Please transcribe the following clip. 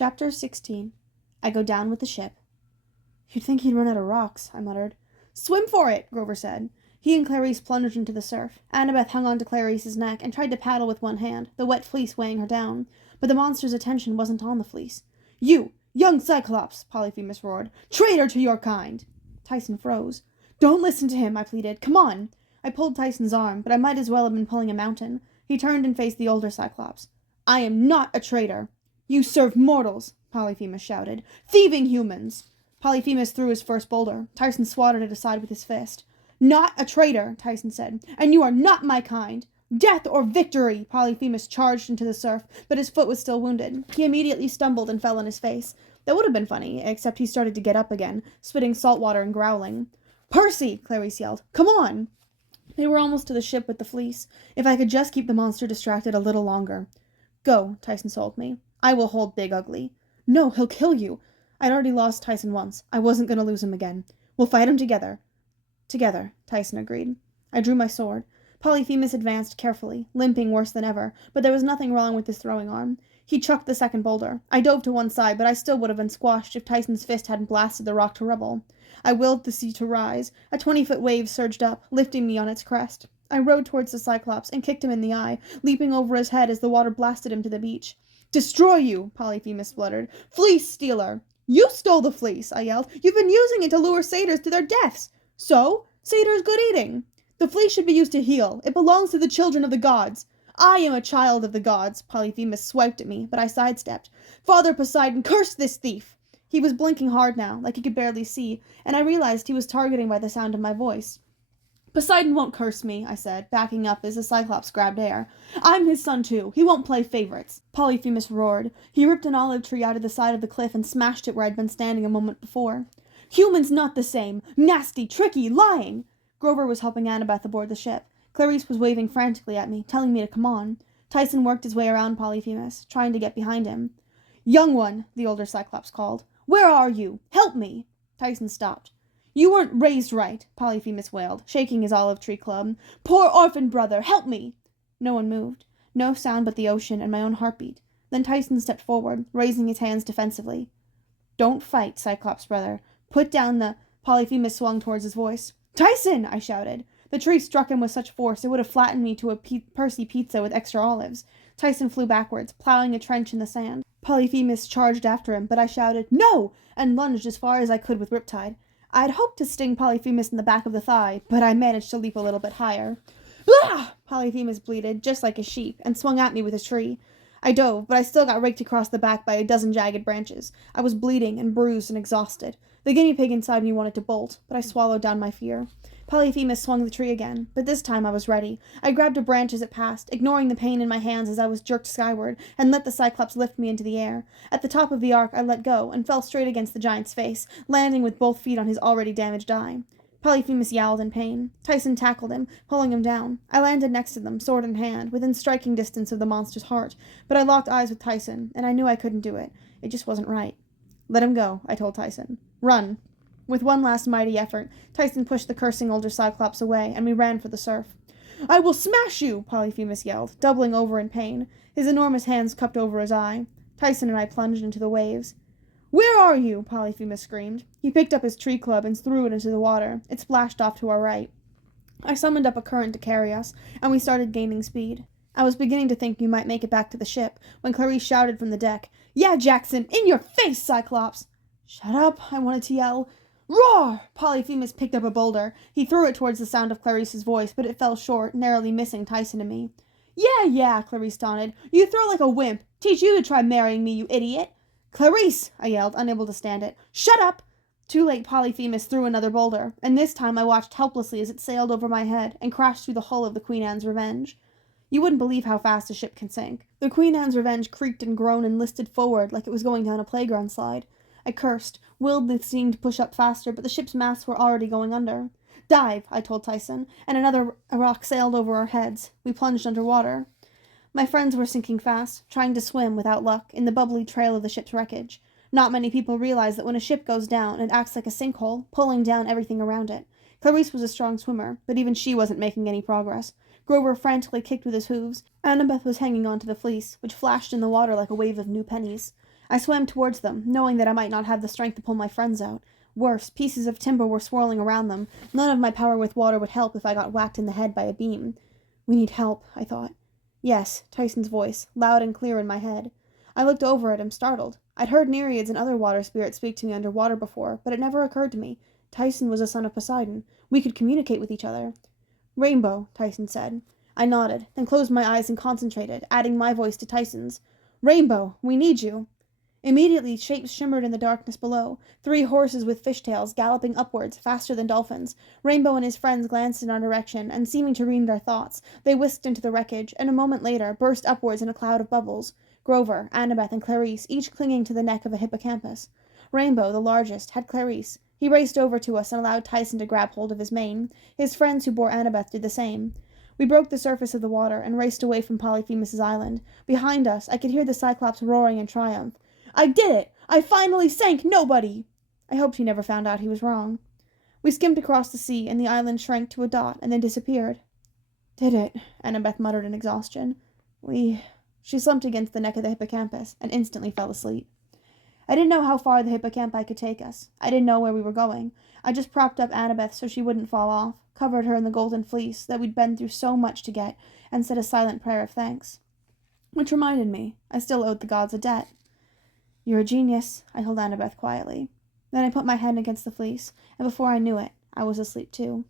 Chapter 16. I go down with the ship. You'd think he'd run out of rocks, I muttered. Swim for it, Grover said. He and Clarice plunged into the surf. Annabeth hung on to Clarice's neck and tried to paddle with one hand, the wet fleece weighing her down. But the monster's attention wasn't on the fleece. You, young Cyclops, Polyphemus roared. Traitor to your kind! Tyson froze. Don't listen to him, I pleaded. Come on! I pulled Tyson's arm, but I might as well have been pulling a mountain. He turned and faced the older Cyclops. I am not a traitor. You serve mortals, Polyphemus shouted. Thieving humans! Polyphemus threw his first boulder. Tyson swatted it aside with his fist. Not a traitor, Tyson said, and you are not my kind. Death or victory! Polyphemus charged into the surf, but his foot was still wounded. He immediately stumbled and fell on his face. That would have been funny, except he started to get up again, spitting salt water and growling. Percy! Clarice yelled. Come on! They were almost to the ship with the fleece. If I could just keep the monster distracted a little longer. Go, Tyson told me. I will hold Big Ugly. No, he'll kill you. I'd already lost Tyson once. I wasn't going to lose him again. We'll fight him together. Together, Tyson agreed. I drew my sword. Polyphemus advanced carefully, limping worse than ever, but there was nothing wrong with his throwing arm. He chucked the second boulder. I dove to one side, but I still would have been squashed if Tyson's fist hadn't blasted the rock to rubble. I willed the sea to rise. A 20-foot wave surged up, lifting me on its crest. I rowed towards the Cyclops and kicked him in the eye, leaping over his head as the water blasted him to the beach. Destroy you, Polyphemus spluttered. Fleece stealer! You stole the fleece, I yelled. You've been using it to lure satyrs to their deaths. So? Satyrs good eating. The fleece should be used to heal. It belongs to the children of the gods. I am a child of the gods. Polyphemus swiped at me, but I sidestepped. Father Poseidon, curse this thief! He was blinking hard now, like he could barely see, and I realized he was targeting by the sound of my voice. Poseidon won't curse me, I said, backing up as the Cyclops grabbed air. I'm his son, too. He won't play favorites. Polyphemus roared. He ripped an olive tree out of the side of the cliff and smashed it where I'd been standing a moment before. Humans not the same. Nasty, tricky, lying. Grover was helping Annabeth aboard the ship. Clarice was waving frantically at me, telling me to come on. Tyson worked his way around Polyphemus, trying to get behind him. Young one, the older Cyclops called. Where are you? Help me! Tyson stopped. You weren't raised right, Polyphemus wailed, shaking his olive tree club. Poor orphan brother, help me! No one moved. No sound but the ocean and my own heartbeat. Then Tyson stepped forward, raising his hands defensively. Don't fight, Cyclops brother. Put down the... Polyphemus swung towards his voice. Tyson! I shouted. The tree struck him with such force it would have flattened me to a Percy pizza with extra olives. Tyson flew backwards, plowing a trench in the sand. Polyphemus charged after him, but I shouted, No! And lunged as far as I could with Riptide. I'd hoped to sting Polyphemus in the back of the thigh, but I managed to leap a little bit higher. Blah! Polyphemus bleated, just like a sheep, and swung at me with his tree. I dove, but I still got raked across the back by a dozen jagged branches. I was bleeding and bruised and exhausted. The guinea pig inside me wanted to bolt, but I swallowed down my fear. Polyphemus swung the tree again, but this time I was ready. I grabbed a branch as it passed, ignoring the pain in my hands as I was jerked skyward, and let the Cyclops lift me into the air. At the top of the arc, I let go, and fell straight against the giant's face, landing with both feet on his already damaged eye. Polyphemus yowled in pain. Tyson tackled him, pulling him down. I landed next to them, sword in hand, within striking distance of the monster's heart, but I locked eyes with Tyson, and I knew I couldn't do it. It just wasn't right. Let him go, I told Tyson. Run. With one last mighty effort, Tyson pushed the cursing older Cyclops away, and we ran for the surf. I will smash you, Polyphemus yelled, doubling over in pain, his enormous hands cupped over his eye. Tyson and I plunged into the waves. Where are you? Polyphemus screamed. He picked up his tree club and threw it into the water. It splashed off to our right. I summoned up a current to carry us, and we started gaining speed. I was beginning to think we might make it back to the ship, when Clarice shouted from the deck, Yeah, Jackson, in your face, Cyclops! Shut up, I wanted to yell. Roar! Polyphemus picked up a boulder. He threw it towards the sound of Clarice's voice, but it fell short, narrowly missing Tyson and me. Yeah, Clarice taunted. You throw like a wimp. Teach you to try marrying me, you idiot. Clarice! I yelled, unable to stand it. Shut up! Too late, Polyphemus threw another boulder, and this time I watched helplessly as it sailed over my head and crashed through the hull of the Queen Anne's Revenge. You wouldn't believe how fast a ship can sink. The Queen Anne's Revenge creaked and groaned and listed forward like it was going down a playground slide. I cursed, willed the steam to push up faster, but the ship's masts were already going under. Dive, I told Tyson, and another rock sailed over our heads. We plunged underwater. My friends were sinking fast, trying to swim, without luck, in the bubbly trail of the ship's wreckage. Not many people realize that when a ship goes down, it acts like a sinkhole, pulling down everything around it. Clarice was a strong swimmer, but even she wasn't making any progress. Grover frantically kicked with his hooves. Annabeth was hanging onto the fleece, which flashed in the water like a wave of new pennies. I swam towards them, knowing that I might not have the strength to pull my friends out. Worse, pieces of timber were swirling around them. None of my power with water would help if I got whacked in the head by a beam. We need help, I thought. Yes, Tyson's voice, loud and clear in my head. I looked over at him, startled. I'd heard Nereids and other water spirits speak to me underwater before, but it never occurred to me. Tyson was a son of Poseidon. We could communicate with each other. Rainbow, Tyson said. I nodded, then closed my eyes and concentrated, adding my voice to Tyson's. Rainbow, we need you. Immediately, shapes shimmered in the darkness below. 3 horses with fishtails, galloping upwards, faster than dolphins. Rainbow and his friends glanced in our direction, and seeming to read our thoughts, they whisked into the wreckage, and a moment later burst upwards in a cloud of bubbles. Grover, Annabeth, and Clarice, each clinging to the neck of a hippocampus. Rainbow, the largest, had Clarice. He raced over to us and allowed Tyson to grab hold of his mane. His friends who bore Annabeth did the same. We broke the surface of the water and raced away from Polyphemus' island. Behind us, I could hear the Cyclops roaring in triumph. I did it! I finally sank nobody! I hoped he never found out he was wrong. We skimmed across the sea, and the island shrank to a dot and then disappeared. Did it, Annabeth muttered in exhaustion. She slumped against the neck of the hippocampus and instantly fell asleep. I didn't know how far the hippocampi could take us. I didn't know where we were going. I just propped up Annabeth so she wouldn't fall off, covered her in the golden fleece that we'd been through so much to get, and said a silent prayer of thanks. Which reminded me, I still owed the gods a debt. You're a genius, I told Annabeth quietly. Then I put my head against the fleece, and before I knew it, I was asleep too.